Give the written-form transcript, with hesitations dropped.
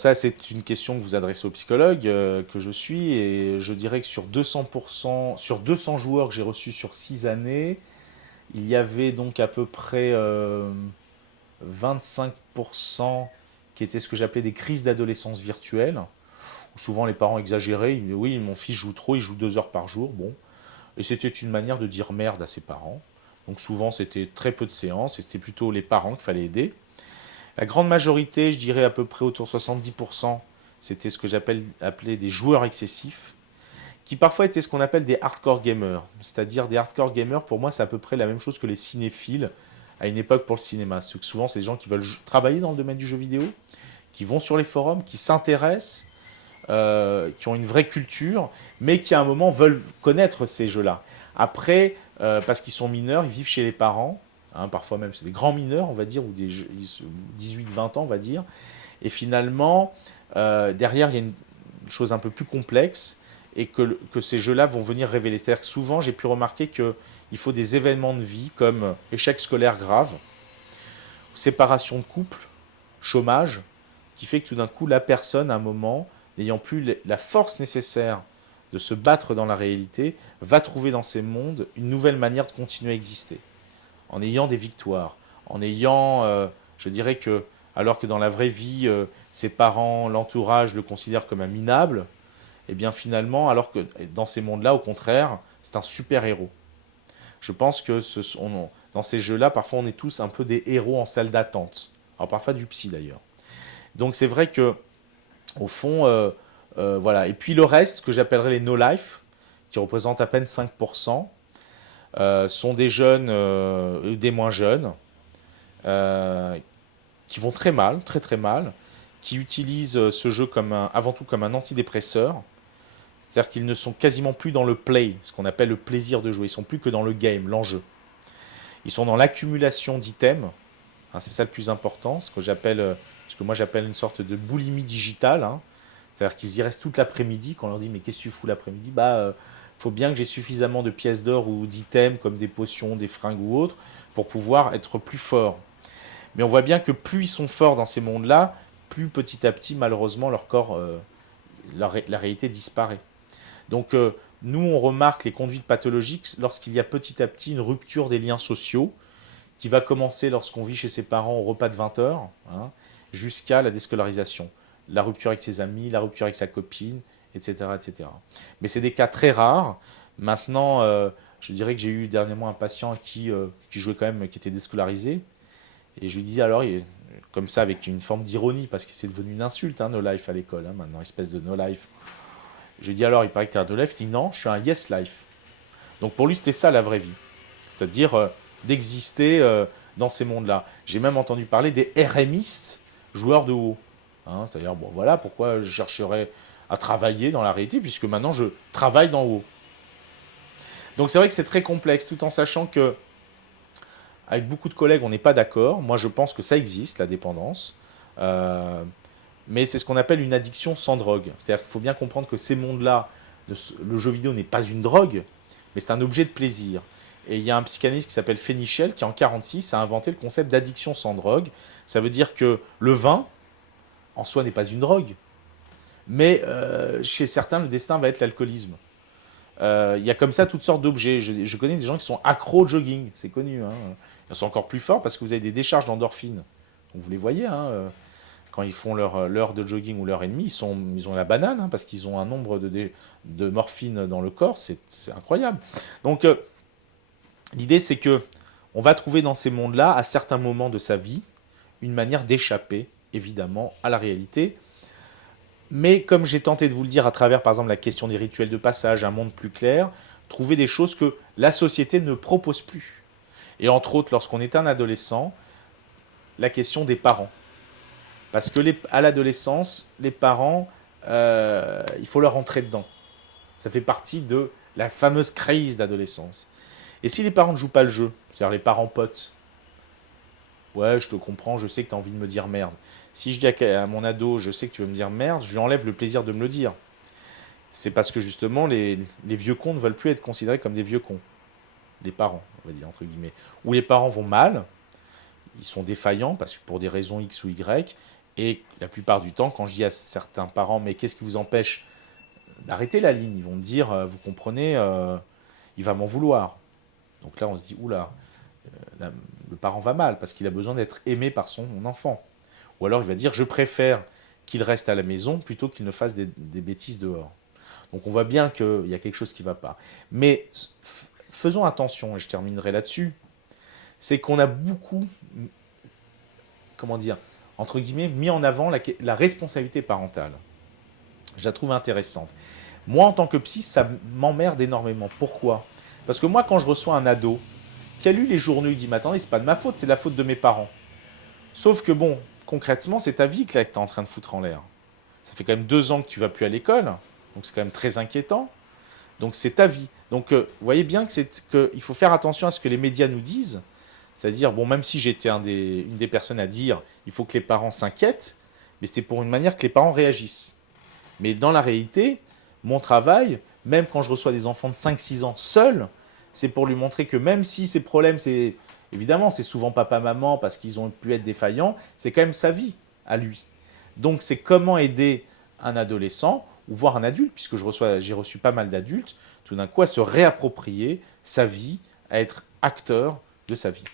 ça, c'est une question que vous adressez au psychologue que je suis, et je dirais que sur 200%, sur 200 joueurs que j'ai reçus sur 6 années, il y avait donc à peu près 25% qui étaient ce que j'appelais des crises d'adolescence virtuelle, où souvent les parents exagéraient, ils me disaient oui, mon fils joue trop, il joue 2 heures par jour, bon. Et c'était une manière de dire merde à ses parents. Donc souvent c'était très peu de séances, et c'était plutôt les parents qu'il fallait aider. La grande majorité, je dirais à peu près autour de 70%, c'était ce que appelais des joueurs excessifs, qui parfois étaient ce qu'on appelle des hardcore gamers. C'est-à-dire des hardcore gamers, pour moi, c'est à peu près la même chose que les cinéphiles à une époque pour le cinéma. Souvent, c'est des gens qui veulent travailler dans le domaine du jeu vidéo, qui vont sur les forums, qui s'intéressent, qui ont une vraie culture, mais qui à un moment veulent connaître ces jeux-là. Après, parce qu'ils sont mineurs, ils vivent chez les parents, hein, parfois même c'est des grands mineurs, on va dire, ou des 18-20 ans, on va dire, et finalement, derrière, il y a une chose un peu plus complexe, et que ces jeux-là vont venir révéler. C'est-à-dire que souvent, j'ai pu remarquer qu'il faut des événements de vie, comme échec scolaire grave, séparation de couple, chômage, qui fait que tout d'un coup, la personne, à un moment, n'ayant plus la force nécessaire de se battre dans la réalité, va trouver dans ces mondes une nouvelle manière de continuer à exister, en ayant des victoires, en ayant, je dirais que, alors que dans la vraie vie, ses parents, l'entourage le considèrent comme un minable, et bien finalement, alors que dans ces mondes-là, au contraire, c'est un super-héros. Je pense que dans ces jeux-là, parfois on est tous un peu des héros en salle d'attente. Alors parfois du psy d'ailleurs. Donc c'est vrai que au fond, voilà. Et puis le reste, ce que j'appellerais les no-life, qui représentent à peine 5%, sont des jeunes, des moins jeunes, euh, qui vont très mal, très très mal, qui utilisent ce jeu avant tout comme un antidépresseur. C'est-à-dire qu'ils ne sont quasiment plus dans le play, ce qu'on appelle le plaisir de jouer. Ils sont plus que dans le game, l'enjeu. Ils sont dans l'accumulation d'items. Hein, c'est ça le plus important, ce que moi j'appelle une sorte de boulimie digitale. Hein. C'est-à-dire qu'ils y restent toute l'après-midi. Quand on leur dit mais qu'est-ce que tu fous l'après-midi, faut bien que j'ai suffisamment de pièces d'or ou d'items comme des potions, des fringues ou autres pour pouvoir être plus fort. Mais on voit bien que plus ils sont forts dans ces mondes-là, plus petit à petit, malheureusement, leur corps, la réalité disparaît. Donc nous, on remarque les conduites pathologiques lorsqu'il y a petit à petit une rupture des liens sociaux qui va commencer lorsqu'on vit chez ses parents au repas de 20 heures, hein, jusqu'à la déscolarisation. La rupture avec ses amis, la rupture avec sa copine, etc. etc. Mais c'est des cas très rares. Maintenant, je dirais que j'ai eu dernièrement un patient qui jouait quand même, qui était déscolarisé. Et je lui disais alors, comme ça, avec une forme d'ironie, parce que c'est devenu une insulte, hein, no life à l'école, hein, maintenant, espèce de no life. Je lui dis alors, il paraît que tu es un no life. Il dit non, je suis un yes life. Donc pour lui, c'était ça la vraie vie. C'est-à-dire d'exister dans ces mondes-là. J'ai même entendu parler des RMistes, joueurs de WoW. Hein, c'est-à-dire, bon voilà, pourquoi je chercherais à travailler dans la réalité, puisque maintenant je travaille dans WoW. Donc c'est vrai que c'est très complexe, tout en sachant que, avec beaucoup de collègues, on n'est pas d'accord. Moi, je pense que ça existe, la dépendance. Euh, mais c'est ce qu'on appelle une addiction sans drogue. C'est-à-dire qu'il faut bien comprendre que ces mondes-là, le jeu vidéo n'est pas une drogue, mais c'est un objet de plaisir. Et il y a un psychanalyste qui s'appelle Fénichel qui, en 1946, a inventé le concept d'addiction sans drogue. Ça veut dire que le vin, en soi, n'est pas une drogue. Mais chez certains, le destin va être l'alcoolisme. Il y a comme ça toutes sortes d'objets. Je connais des gens qui sont accros au jogging, c'est connu. Hein. Ils sont encore plus forts parce que vous avez des décharges d'endorphines. Donc vous les voyez, hein, quand ils font leur heure de jogging ou leur ennemi, ils ont la banane, hein, parce qu'ils ont un nombre de morphine dans le corps, c'est incroyable. Donc l'idée c'est que on va trouver dans ces mondes-là, à certains moments de sa vie, une manière d'échapper, évidemment, à la réalité. Mais comme j'ai tenté de vous le dire à travers, par exemple, la question des rituels de passage, un monde plus clair, trouver des choses que la société ne propose plus. Et entre autres, lorsqu'on est un adolescent, la question des parents. Parce que à l'adolescence, les parents, il faut leur rentrer dedans. Ça fait partie de la fameuse crise d'adolescence. Et si les parents ne jouent pas le jeu, c'est-à-dire les parents potes, ouais, je te comprends, je sais que tu as envie de me dire merde. Si je dis à mon ado, je sais que tu veux me dire merde, je lui enlève le plaisir de me le dire. C'est parce que justement, les vieux cons ne veulent plus être considérés comme des vieux cons. Les parents, on va dire, entre guillemets. Ou les parents vont mal, ils sont défaillants parce que pour des raisons X ou Y, Et la plupart du temps, quand je dis à certains parents, mais qu'est-ce qui vous empêche d'arrêter la ligne? Ils vont me dire, vous comprenez, il va m'en vouloir. Donc là, on se dit, oula, le parent va mal parce qu'il a besoin d'être aimé par son enfant. Ou alors il va dire, je préfère qu'il reste à la maison plutôt qu'il ne fasse des bêtises dehors. Donc on voit bien qu'il y a quelque chose qui ne va pas. Mais faisons attention, et je terminerai là-dessus, c'est qu'on a beaucoup, comment dire, entre guillemets, mis en avant la responsabilité parentale. Je la trouve intéressante. Moi, en tant que psy, ça m'emmerde énormément. Pourquoi? Parce que moi, quand je reçois un ado qui a lu les journaux, il dit, mais attendez, c'est pas de ma faute, c'est de la faute de mes parents. Sauf que bon, concrètement, c'est ta vie que tu es en train de foutre en l'air. Ça fait quand même 2 ans que tu vas plus à l'école, donc c'est quand même très inquiétant. Donc c'est ta vie. Donc vous voyez bien qu'il faut faire attention à ce que les médias nous disent. C'est-à-dire, bon, même si j'étais une des personnes à dire il faut que les parents s'inquiètent, mais c'était pour une manière que les parents réagissent. Mais dans la réalité, mon travail, même quand je reçois des enfants de 5-6 ans seuls, c'est pour lui montrer que même si ces problèmes, évidemment, c'est souvent papa-maman parce qu'ils ont pu être défaillants, c'est quand même sa vie à lui. Donc c'est comment aider un adolescent, ou voire un adulte, puisque j'ai reçu pas mal d'adultes, tout d'un coup à se réapproprier sa vie, à être acteur de sa vie.